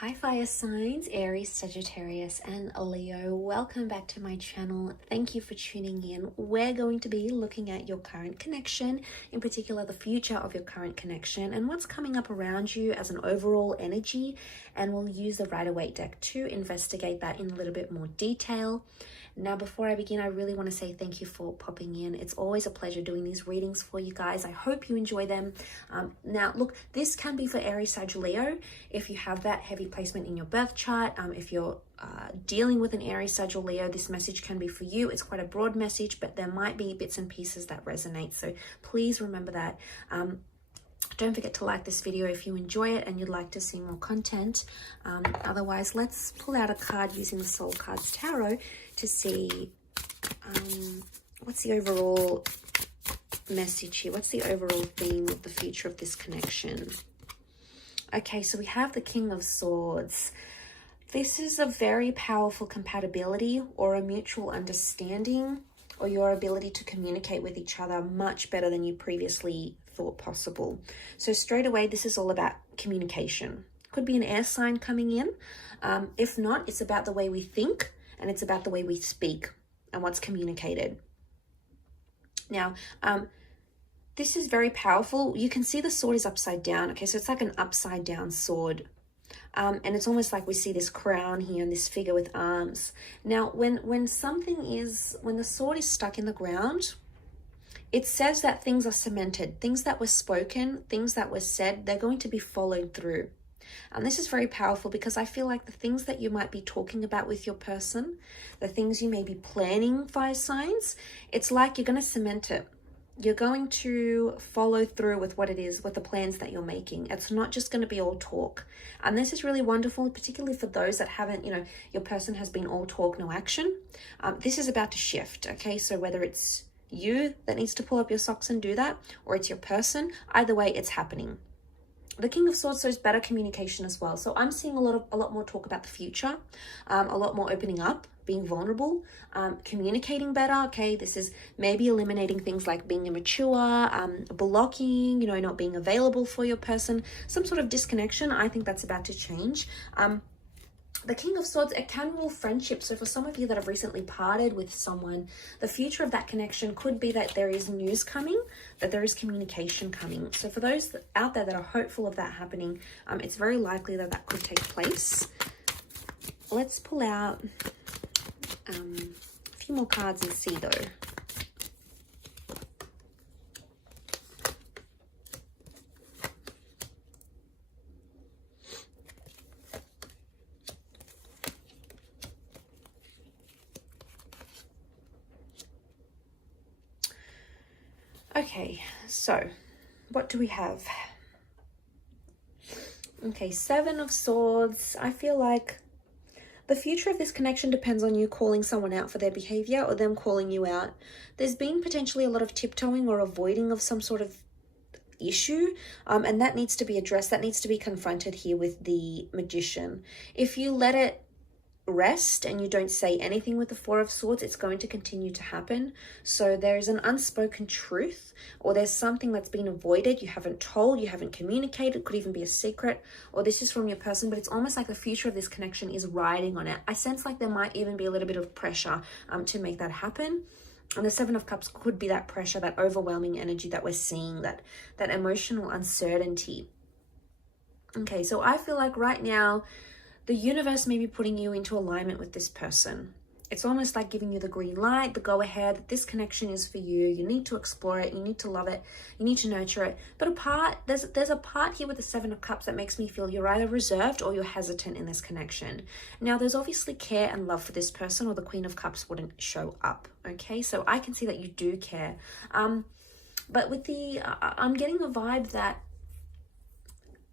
Hi fire signs, Aries, Sagittarius and Leo. Welcome back to my channel. Thank you for tuning in. We're going to be looking at your current connection, in particular the future of your current connection and what's coming up around you as an overall energy, and we'll use the Rider-Waite deck to investigate that in a little bit more detail. Now, before I begin, I really want to say thank you for popping in. It's always a pleasure doing these readings for you guys. I hope you enjoy them. Now, look, this can be for Aries, Sag, Leo. If you have that heavy placement in your birth chart, if you're dealing with an Aries, Sag, or Leo, this message can be for you. It's quite a broad message, but there might be bits and pieces that resonate. So please remember that. Don't forget to like this video if you enjoy it and you'd like to see more content. Otherwise, let's pull out a card using the Soul Cards Tarot to see what's the overall message here. What's the overall theme of the future of this connection? Okay, so we have the King of Swords. This is a very powerful compatibility or a mutual understanding, or your ability to communicate with each other much better than you previously thought possible. So straight away, this is all about communication. Could be an air sign coming in. If not, it's about the way we think and it's about the way we speak and what's communicated. Now, this is very powerful. You can see the sword is upside down. Okay, so it's like an upside down sword. And it's almost like we see this crown here and this figure with arms. Now, when the sword is stuck in the ground, it says that things are cemented. Things that were spoken, things that were said, they're going to be followed through. And this is very powerful because I feel like the things that you might be talking about with your person, the things you may be planning, fire signs, it's like you're going to cement it. You're going to follow through with what it is, with the plans that you're making. It's not just going to be all talk. And this is really wonderful, particularly for those that haven't, your person has been all talk, no action. This is about to shift, okay? So whether it's you that needs to pull up your socks and do that, or it's your person, either way, it's happening. The King of Swords shows better communication as well. So I'm seeing a lot more talk about the future, a lot more opening up, being vulnerable, communicating better. Okay, this is maybe eliminating things like being immature, blocking, not being available for your person, some sort of disconnection. I think that's about to change. The King of Swords, it can rule friendship. So for some of you that have recently parted with someone, the future of that connection could be that there is news coming, that there is communication coming. So for those out there that are hopeful of that happening, it's very likely that that could take place. Let's pull out a few more cards and see though. Okay, so what do we have? Okay, Seven of Swords. I feel like the future of this connection depends on you calling someone out for their behavior or them calling you out. There's been potentially a lot of tiptoeing or avoiding of some sort of issue, and that needs to be addressed. That needs to be confronted here with the Magician. If you let it rest and you don't say anything with the Four of Swords, it's going to continue to happen. So there's an unspoken truth, or there's something that's been avoided, you haven't told, you haven't communicated, could even be a secret, or this is from your person, but it's almost like the future of this connection is riding on it. I sense like there might even be a little bit of pressure to make that happen. And the Seven of Cups could be that pressure, that overwhelming energy that we're seeing, that emotional uncertainty. Okay, so I feel like right now the universe may be putting you into alignment with this person. It's almost like giving you the green light, the go ahead. This connection is for you. You need to explore it. You need to love it. You need to nurture it. But there's a part here with the Seven of Cups that makes me feel you're either reserved or you're hesitant in this connection. Now, there's obviously care and love for this person, or the Queen of Cups wouldn't show up. Okay, so I can see that you do care. But with I'm getting a vibe that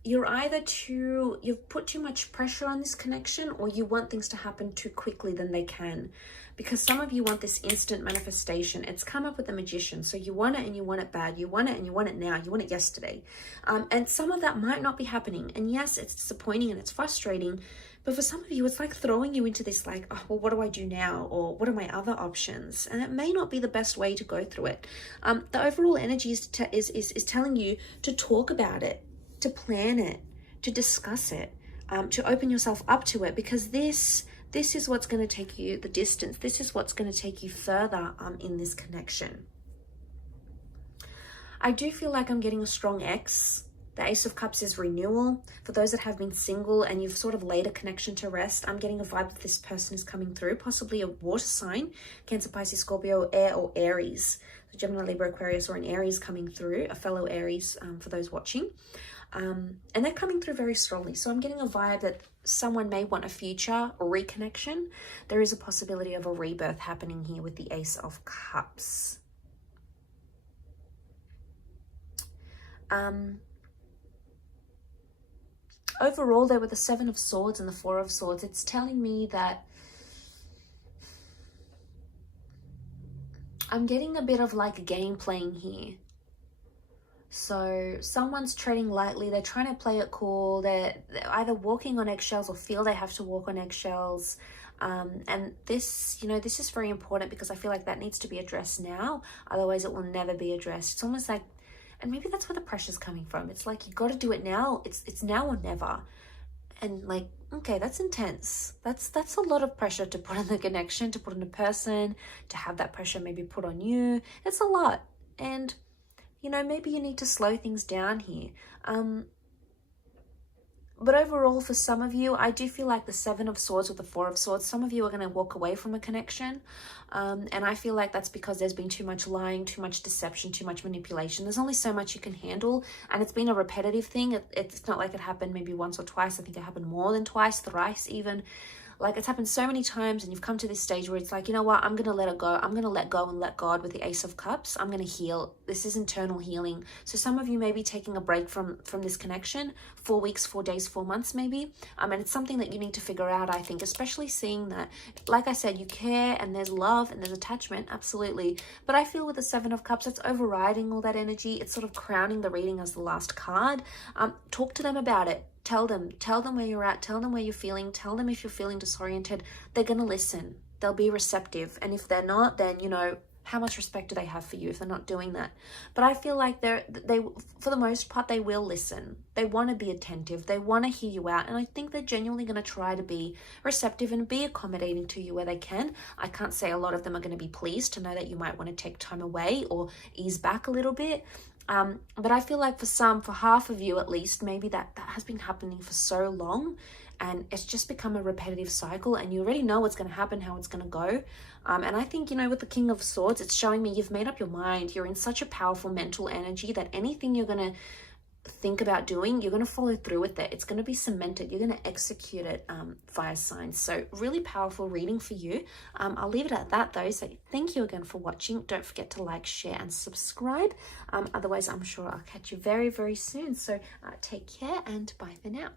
you've put too much pressure on this connection, or you want things to happen too quickly than they can, because some of you want this instant manifestation. It's come up with the Magician. So you want it and you want it bad. You want it and you want it now. You want it yesterday. And some of that might not be happening. And yes, it's disappointing and it's frustrating, but for some of you, it's like throwing you into this like, oh, well, what do I do now? Or what are my other options? And it may not be the best way to go through it. The overall energy is telling you to talk about it, to plan it, to discuss it. to open yourself up to it, because this is what's going to take you the distance. This is what's going to take you further in this connection. I do feel like I'm getting a strong X. The Ace of Cups is renewal. For those that have been single and you've sort of laid a connection to rest, I'm getting a vibe that this person is coming through, possibly a water sign, Cancer, Pisces, Scorpio, Air, or Aries. So Gemini, Libra, Aquarius, or an Aries coming through, a fellow Aries for those watching. And they're coming through very strongly. So I'm getting a vibe that someone may want a future reconnection. There is a possibility of a rebirth happening here with the Ace of Cups. Overall, there were the Seven of Swords and the Four of Swords. It's telling me that I'm getting a bit of like game playing here. So someone's treading lightly. They're trying to play it cool. They're either walking on eggshells or feel they have to walk on eggshells. And this, you know, this is very important because I feel like that needs to be addressed now. Otherwise, it will never be addressed. It's almost like, and maybe that's where the pressure's coming from. It's like, you got to do it now. It's now or never. And like, okay, that's intense. That's a lot of pressure to put on the connection, to put on a person, to have that pressure maybe put on you. It's a lot. And, you know, maybe you need to slow things down here. But overall, for some of you, I do feel like the Seven of Swords with the Four of Swords, some of you are going to walk away from a connection. And I feel like that's because there's been too much lying, too much deception, too much manipulation. There's only so much you can handle. And it's been a repetitive thing. It's not like it happened maybe once or twice. I think it happened more than twice, thrice even. Like, it's happened so many times, and you've come to this stage where it's like, you know what, I'm going to let it go. I'm going to let go and let God with the Ace of Cups. I'm going to heal. This is internal healing. So some of you may be taking a break from this connection, 4 weeks, 4 days, 4 months maybe. And it's something that you need to figure out, I think, especially seeing that, like I said, you care and there's love and there's attachment, absolutely. But I feel with the Seven of Cups, it's overriding all that energy. It's sort of crowning the reading as the last card. Talk to them about it. Tell them where you're at, tell them where you're feeling, tell them if you're feeling disoriented. They're going to listen. They'll be receptive. And if they're not, then, you know, how much respect do they have for you if they're not doing that? But I feel like they for the most part, they will listen. They want to be attentive. They want to hear you out. And I think they're genuinely going to try to be receptive and be accommodating to you where they can. I can't say a lot of them are going to be pleased to know that you might want to take time away or ease back a little bit. But I feel like for half of you at least, maybe that has been happening for so long and it's just become a repetitive cycle and you already know what's going to happen, how it's going to go. And I think, you know, with the King of Swords, it's showing me you've made up your mind. You're in such a powerful mental energy that anything you're going to think about doing, you're going to follow through with it. It's going to be cemented. You're going to execute it, fire signs. So really powerful reading for you. I'll leave it at that though. So thank you again for watching. Don't forget to like, share and subscribe. Otherwise, I'm sure I'll catch you very, very soon. So take care and bye for now.